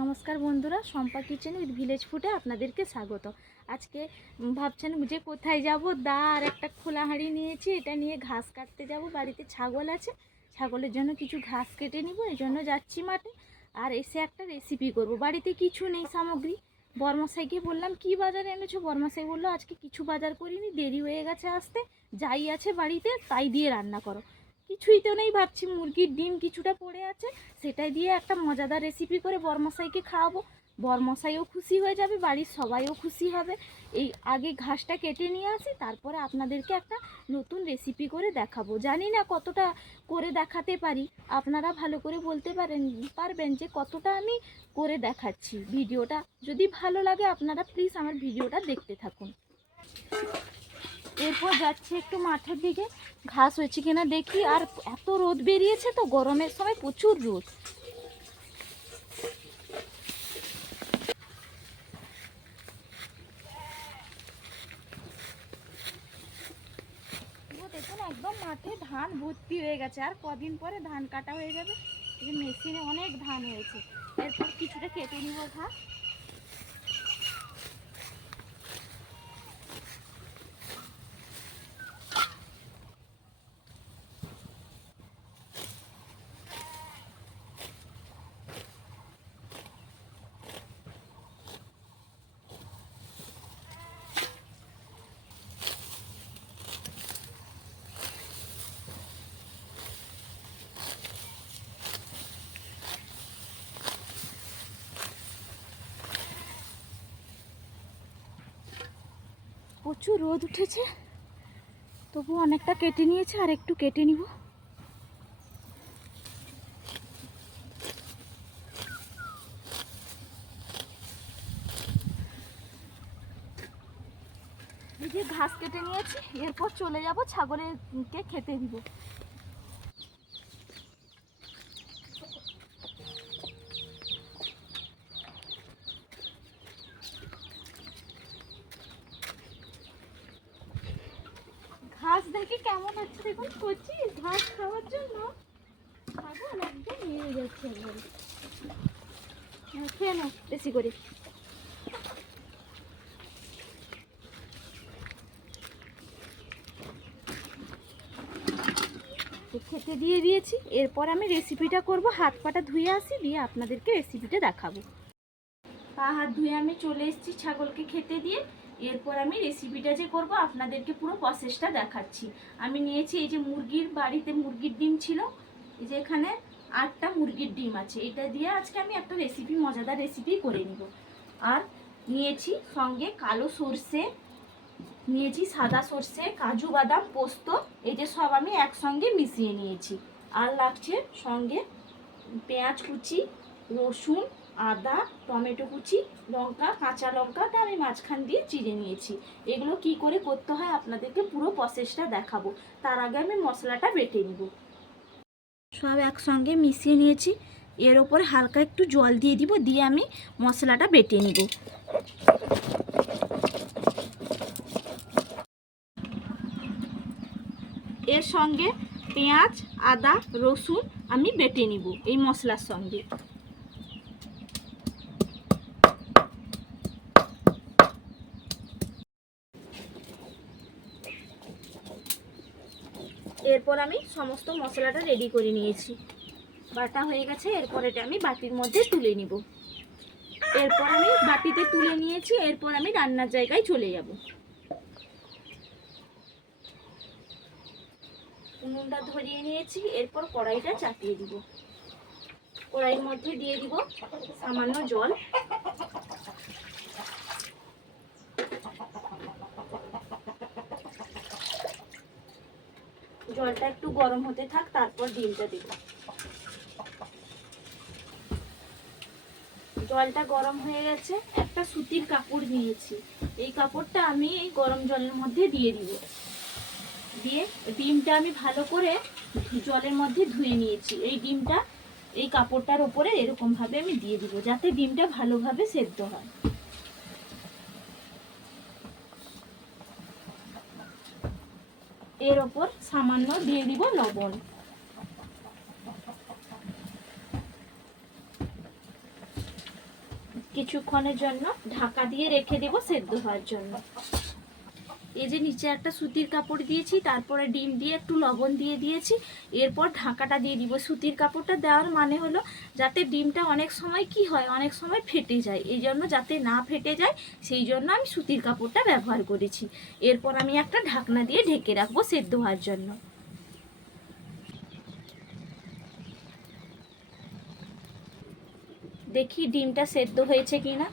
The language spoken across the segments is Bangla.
নমস্কার বন্ধুরা, শম্পা কিচেন উইথ ভিলেজ ফুডে আপনাদেরকে স্বাগত। আজকে ভাবছেন যে কোথায় যাব? দা আর একটা খোলা হাঁড়ি নিয়েছি, এটা নিয়ে ঘাস কাটতে যাব। বাড়িতে ছাগল আছে, ছাগলের জন্য কিছু ঘাস কেটে নিব, এই জন্য যাচ্ছি মাঠে। আর এসে একটা রেসিপি করব। বাড়িতে কিছু নেই সামগ্রী। বর্মশাইকে বললাম, কি বাজার এনেছো? বর্মশাই বলল, আজকে কিছু বাজার করিনি, দেরি হয়ে গেছে আসতে। যাই আছে বাড়িতে, তাই দিয়ে রান্না করো। কিছুই তো নেই, ভাবছি মুরগির ডিম কিছুটা পড়ে আছে, সেটাই দিয়ে একটা মজাদার রেসিপি করে বরমশাইকে খাওয়াবো। বরমশাইও খুশি হয়ে যাবে, বাড়ির সবাইও খুশি হবে। এই আগে ঘাসটা কেটে নিয়ে আসি, তারপরে আপনাদেরকে একটা নতুন রেসিপি করে দেখাবো। জানি না কতটা করে দেখাতে পারি, আপনারা ভালো করে বলতে পারেন, পারবেন যে কতটা আমি করে দেখাচ্ছি। ভিডিওটা যদি ভালো লাগে, আপনারা প্লিজ আমার ভিডিওটা দেখতে থাকুন। এরপর যাচ্ছি একটু মাঠের দিকে। ঘাস হয়েছে কিনা দেখি। আর এত রোদ বেরিয়েছে তো, গরমের সময় প্রচুর রোদ। দেখুন, একদম মাঠে ধান ভর্তি হয়ে গেছে। আর কদিন পরে ধান কাটা হয়ে যাবে। মেশিনে অনেক ধান হয়েছে। এরপর কিছুটা কেটে নিব ঘাস। প্রচুর রোদ উঠেছে। তবু অনেকটা কেটে নিয়েছে, আর একটু কেটে নিব। এই যে ঘাস কেটে নিয়েছি, এরপর চলে যাব ছাগলেরকে খেতে দিব ঘাস দেখি কেমন হচ্ছে দেখুন কচি ঘাস খাওয়ার জন্য ছাগল একদম নিয়ে যাচ্ছে একবারে হ্যাঁ, বেশি করে খেতে দিয়ে দিয়েছি। এরপর আমি রেসিপিটা করব। হাত পাটা ধুয়ে আসি, দিয়ে আপনাদেরকে রেসিপিটা দেখাবো। পা হাত ধুয়ে আমি চলে এসেছি ছাগলকে খেতে দিয়ে। এরপর আমি রেসিপিটা যে করব, আপনাদেরকে পুরো প্রসেসটা দেখাচ্ছি। আমি নিয়েছি এই যে মুরগির বাড়িতে মুরগির ডিম ছিল, এই যে এখানে আটটা মুরগির ডিম আছে। এটা দিয়ে আজকে আমি একটা রেসিপি মজাদার রেসিপি করে নিব। আর নিয়েছি সঙ্গে কালো সর্ষে, নিয়েছি সাদা সর্ষে, কাজু বাদাম, পোস্ত, এই যে সব আমি একসঙ্গে মিশিয়ে নিয়েছি। আর লাগছে সঙ্গে পেঁয়াজ কুচি, রসুন, আদা, টমেটো কুচি, লঙ্কা, কাঁচা লঙ্কাটা আমি মাঝখান দিয়ে চিড়ে নিয়েছি। এগুলো কি করে করতে হয় আপনাদেরকে পুরো প্রসেসটা দেখাবো। তার আগে আমি মশলাটা বেটে নিব। সব একসঙ্গে মিশিয়ে নিয়েছি। এর ওপরে হালকা একটু জল দিয়ে দিব, দিয়ে আমি মশলাটা বেটে নিব। এর সঙ্গে পেঁয়াজ, আদা, রসুন আমি বেটে নিব এই মশলার সঙ্গে। এরপর আমি সমস্ত মশলাটা রেডি করে নিয়েছি। বাটা হয়ে গেছে এরপর এটা আমি বাটির মধ্যে তুলে নিব। এরপর আমি বাটিতে তুলে নিয়েছি, এরপর আমি রান্নার জায়গায় চলে যাব। উনুনটা ধরিয়ে নিয়েছি, এরপর কড়াইটা চাপিয়ে দিব। কড়াইয়ের মধ্যে দিয়ে দিব সামান্য জল জলটা একটু গরম হতে থাক, তারপর ডিমটা দেব। জলটা গরম হয়ে গেছে, একটা সুতির কাপড় নিয়েছি। এই কাপড়টা আমি এই গরম জলের মধ্যে দিয়ে দিব। দিয়ে ডিমটা আমি ভালো করে জলের মধ্যে ধুয়ে নিয়েছি। এই ডিমটা এই কাপড়টার ওপরে এরকম ভাবে আমি দিয়ে দিব, যাতে ডিমটা ভালোভাবে সেদ্ধ হয়। এর ওপর সামান্য দিয়ে দিব লবণ। কিছুক্ষণের জন্য ঢাকা দিয়ে রেখে দেব সেদ্ধ হওয়ার জন্য। এই যে নিচে একটা সুতির কাপড় দিয়েছি, তারপরে ডিম দিয়ে একটু লবণ দিয়ে দিয়েছি, এরপর ঢাকাটা দিয়ে দিব। সুতির কাপড়টা দেওয়ার মানে হলো যাতে ডিমটা অনেক সময় কি হয়, অনেক সময় ফেটে যায়। এই জন্য যাতে না ফেটে যায়, সেই জন্য আমি সুতির কাপড়টা ব্যবহার করেছি। এরপর আমি একটা ঢাকনা দিয়ে ঢেকে রাখব সেদ্ধ হওয়ার জন্য। দেখি ডিমটা সেদ্ধ হয়েছে কিনা।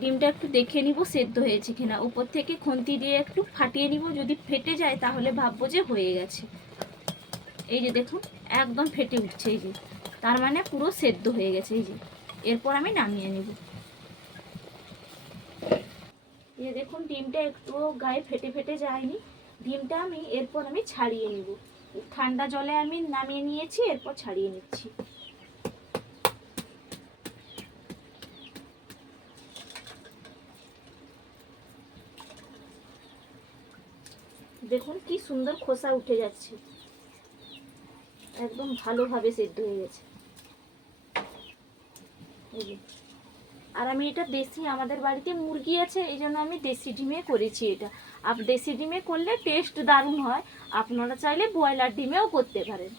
ডিমটা একটু দেখে নিব, সেদ্ধ হয়েছে কিনা। উপর থেকে খুন্তি দিয়ে একটু ফাটিয়ে নিব, যদি ফেটে যায় তাহলে ভাববো যে হয়ে গেছে। এই যে দেখুন, একদম ফেটে উঠছে এই যে। তার মানে পুরো সেদ্ধ হয়ে গেছে এই যে। এরপর আমি নামিয়ে নিব। এই দেখুন, ডিমটা একটুও গায়ে ফেটে ফেটে যায়নি। ডিমটা আমি এরপর আমি ছাড়িয়ে নিব। ঠান্ডা জলে আমি নামিয়ে নিয়েছি, এরপর ছাড়িয়ে নিচ্ছি। দেখুন কি সুন্দর খোসা উঠে যাচ্ছে। একদম ভালোভাবে সেদ্ধ হয়ে গেছে। আর আমি এটা দেশি, আমাদের বাড়িতে মুরগি আছে, এই জন্য আমি দেশি ডিমে করেছি এটা। আপ, দেশি ডিমে করলে টেস্ট দারুণ হয়। আপনারা চাইলে ব্রয়লার ডিমেও করতে পারেন।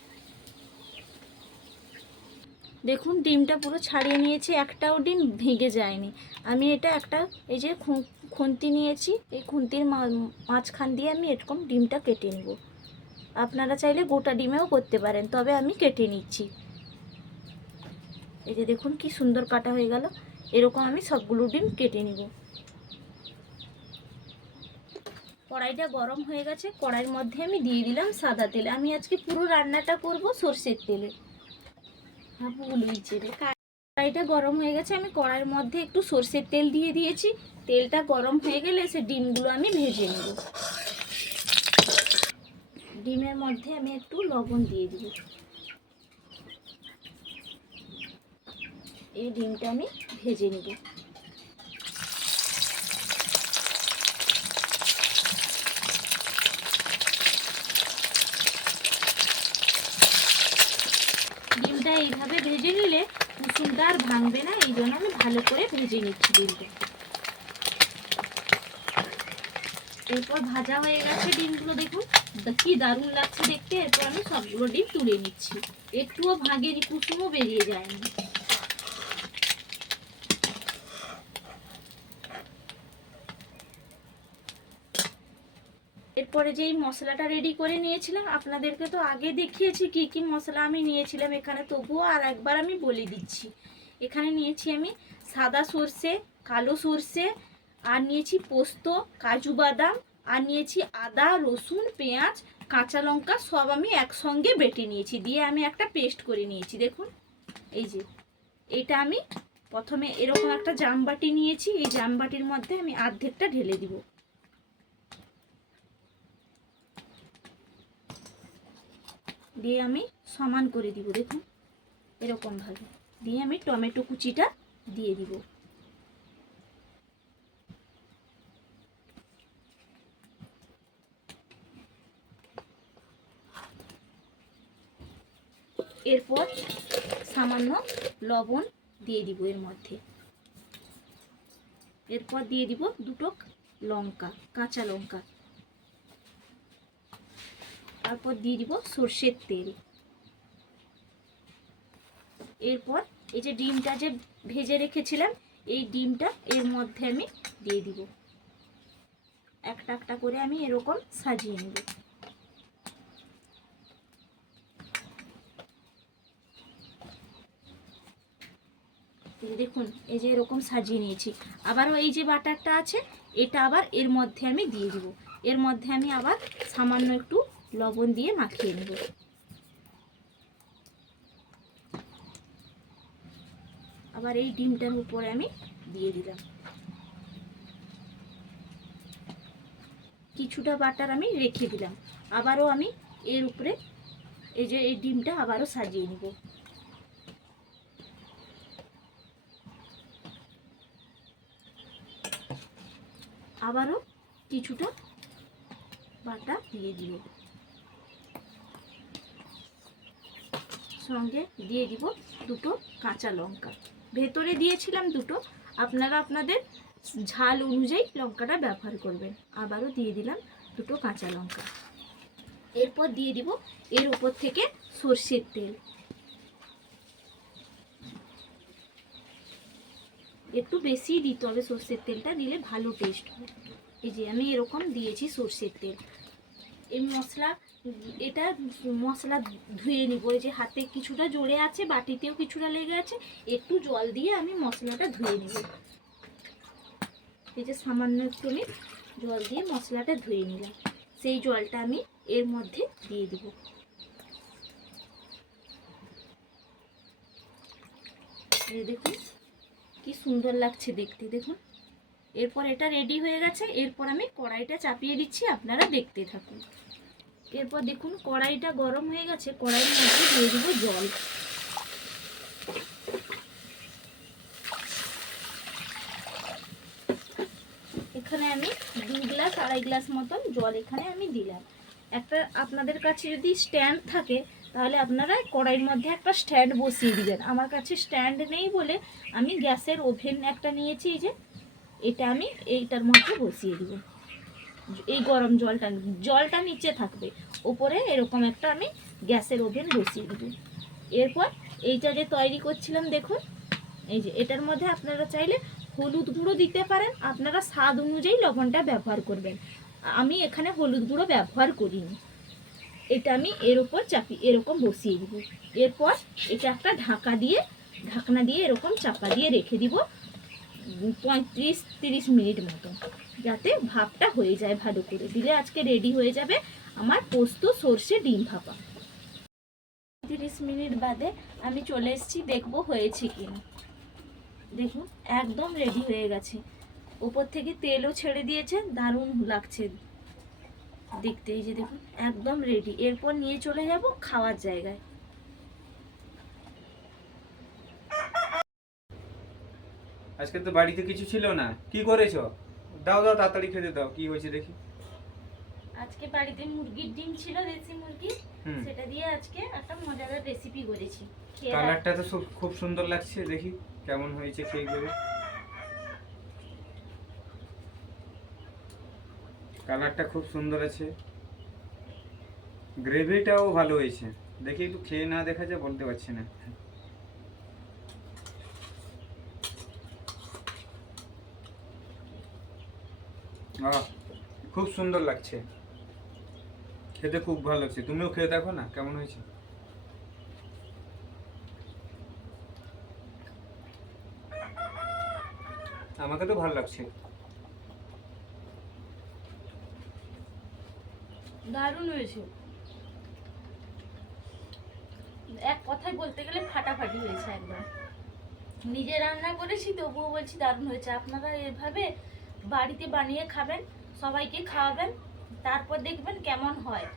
দেখুন, ডিমটা পুরো ছাড়িয়ে নিয়েছি, একটাও ডিম ভেঙে যায়নি। আমি এটা একটা, এই যে খুন্তি নিয়েছি, এই খুন্তির মাঝখান দিয়ে আমি এরকম ডিমটা কেটে নেব। আপনারা চাইলে গোটা ডিমেও করতে পারেন, তবে আমি কেটে নিচ্ছি। এই যে দেখুন কি সুন্দর কাটা হয়ে গেল, এরকম আমি সবগুলো ডিম কেটে নিব। কড়াইটা গরম হয়ে গেছে, কড়াইয়ের মধ্যে আমি দিয়ে দিলাম সাদা তেল। আমি আজকে পুরো রান্নাটা করব সর্ষের তেলে। হ্যাঁ রে কড়াইটা গরম হয়ে গেছে। আমি কড়াইয়ের মধ্যে একটু সর্ষের তেল দিয়ে দিয়েছি। তেলটা গরম হয়ে গেলে সে ডিমগুলো আমি ভেজে নেব। ডিমের মধ্যে আমি একটু লবণ দিয়ে দিব। এই ডিমটা আমি ভেজে নেব। ডিমটা এইভাবে ভেজে নিলে কুসুমটা আর ভাঙবে না, এই জন্য আমি ভালো করে ভেজে নিচ্ছি ডিমটা। এরপর ভাজা হয়ে গেছে ডিমগুলো, দেখুন। কি দারুণ লাগছে দেখতে। এরপর আমি সবগুলো ডিম তুলে নিচ্ছি। একটুও ভাঙেনি, কুসুমও বেরিয়ে যায়নি। এরপরে যেই মশলাটা রেডি করে নিয়েছিলাম, আপনাদেরকে তো আগে দেখিয়েছি কি কি মশলা আমি নিয়েছিলাম এখানে, তবুও আর একবার আমি বলে দিচ্ছি। এখানে নিয়েছি আমি সাদা সর্ষে, কালো সর্ষে, আর নিয়েছি পোস্ত, কাজু বাদাম, আর নিয়েছি আদা, রসুন, পেঁয়াজ, কাঁচা লঙ্কা, সব আমি একসঙ্গে বেটে নিয়েছি। দিয়ে আমি একটা পেস্ট করে নিয়েছি, দেখুন। এই যে, এটা আমি প্রথমে এরকম একটা জামবাটি নিয়েছি, এই জামবাটির মধ্যে আমি অর্ধেকটা ঢেলে দিব। দিয়ে আমি সমান করে দিব, দেখুন। এরকমভাবে দিয়ে আমি টমেটো কুচিটা দিয়ে দিব। এরপর সামান্য লবণ দিয়ে দিব এর মধ্যে। এরপর দিয়ে দিব দুটো লঙ্কা, কাঁচা লঙ্কা। তারপর দিয়ে দিব সর্ষের তেল। এরপর এই যে ডিমটা যে ভেজে রেখেছিলাম, এই ডিমটা এর মধ্যে আমি দিয়ে দিব। একটা একটা করে আমি এরকম সাজিয়ে নেব। দেখুন, এই যে এরকম সাজিয়ে নিয়েছি। আবারও এই যে বাটারটা আছে, এটা আবার এর মধ্যে আমি দিয়ে দিব। এর মধ্যে আমি আবার সামান্য একটু লবণ দিয়ে মাখিয়ে নেব। আবার এই ডিমটার উপরে আমি দিয়ে দিলাম। কিছুটা বাটার আমি রেখে দিলাম। আবারও আমি এর উপরে এই যে এই ডিমটা আবারও সাজিয়ে নিব। আবারও কিছুটা বাটা দিয়ে দিব সঙ্গে দিয়ে দিব দুটো কাঁচা লঙ্কা। ভেতরে দিয়েছিলাম দুটো। আপনারা আপনাদের ঝাল অনুযায়ী লঙ্কাটা ব্যবহার করবেন। আবারও দিয়ে দিলাম দুটো কাঁচা লঙ্কা। এরপর দিয়ে দিব এর উপর থেকে সর্ষের তেল। একটু বেশি দিতে হবে সর্ষের তেলটা, দিলে ভালো টেস্ট হবে এই যে আমি এরকম দিয়েছি সর্ষের তেল। এই মশলা এটা মশলা ধুয়ে নিব এই যে হাতে কিছুটা জোরে আছে, বাটিতেও কিছুটা লেগে আছে, একটু জল দিয়ে আমি মশলাটা ধুয়ে নিব। এই যে সামান্য একটু আমি জল দিয়ে মশলাটা ধুয়ে নিলাম, সেই জলটা আমি এর মধ্যে দিয়ে দিব। দেখুন, কি সুন্দর লাগছে দেখতে, দেখুন। এরপর এটা রেডি হয়ে গেছে, এরপর আমি কড়াইটা চাপিয়ে দিচ্ছি, আপনারা দেখতে থাকুন। এরপর দেখুন, কড়াইটা গরম হয়ে গেছে, কড়াইয়ের মধ্যে দিয়ে দেবো জল। এখানে আমি দু গ্লাস, আড়াই গ্লাস মতন জল এখানে আমি দিলাম। একটা আপনাদের কাছে যদি স্ট্যান্ড থাকে, তাহলে আপনারা কড়াইয়ের মধ্যে একটা স্ট্যান্ড বসিয়ে দিবেন। আমার কাছে স্ট্যান্ড নেই বলে আমি গ্যাসের ওভেন একটা নিয়েছি, এই যে, এটা আমি এইটার মধ্যে বসিয়ে দিব। এই গরম জলটা জলটা নিচে থাকবে। ওপরে এরকম একটা আমি গ্যাসের ওভেন বসিয়ে দিব। এরপর এইটা যে তৈরি করছিলাম, দেখুন, এই যে এটার মধ্যে আপনারা চাইলে হলুদ গুঁড়ো দিতে পারেন। আপনারা স্বাদ অনুযায়ী লবণটা ব্যবহার করবেন। আমি এখানে হলুদ গুঁড়ো ব্যবহার করিনি। এটা আমি এর ওপর চাপি, এরকম বসিয়ে দিব। এরপর এটা একটা ঢাকা দিয়ে, ঢাকনা দিয়ে এরকম চাপা দিয়ে রেখে দিব পঁয়ত্রিশ তিরিশ মিনিট মতো। যাতে ভাপটা হয়ে যায় ভালো করে। দিলে আজকে রেডি হয়ে যাবে আমার পোস্ত সর্ষে ডিম ভাপা। তিরিশ মিনিট বাদে আমি চলে এসেছি, দেখব হয়েছে কিনা। দেখুন, একদম রেডি হয়ে গেছে। ওপর থেকে তেলও ছেড়ে দিয়েছে, দারুণ লাগছে। দেখতে এই যে দেখুন, একদম রেডি এরপর নিয়ে চলে যাব খাওয়ার জায়গায়। আজকে তো বাড়িতে কিছু ছিল না। কি করেছ? দাও দাও তাড়াতাড়ি খেতে দাও কি হয়েছে দেখি। আজকে বাড়িতে মুরগির ডিম ছিল দেশি মুরগি। সেটা দিয়ে আজকে একটা মজাদার রেসিপি করেছি। কালারটা তো খুব সুন্দর লাগছে দেখি কেমন হয়েছে খেয়ে দেবে। কালারটা খুব সুন্দর আছে। গ্রেভিটাও ভালো হয়েছে। দেখি একটু খেয়ে না দেখা যায় বলতে পারছি না। খুব সুন্দর লাগছে। খেতে খুব ভালো লাগছে। তুমিও খেয়ে দেখো না, কেমন হয়েছে? আমাকে তো ভালো লাগছে। দারুণ হয়েছে। এক কথায় বলতে গেলে ফাটাফাটি হয়েছে একবার নিজে রান্না করেছি, তবুও বলছি দারুণ হয়েছে। আপনারা এভাবে বাড়িতে বানিয়ে খাবেন, সবাইকে খাওয়াবেন, তারপর দেখবেন কেমন হয়।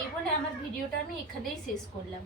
এই বলে আমার ভিডিওটা আমি এখানেই শেষ করলাম।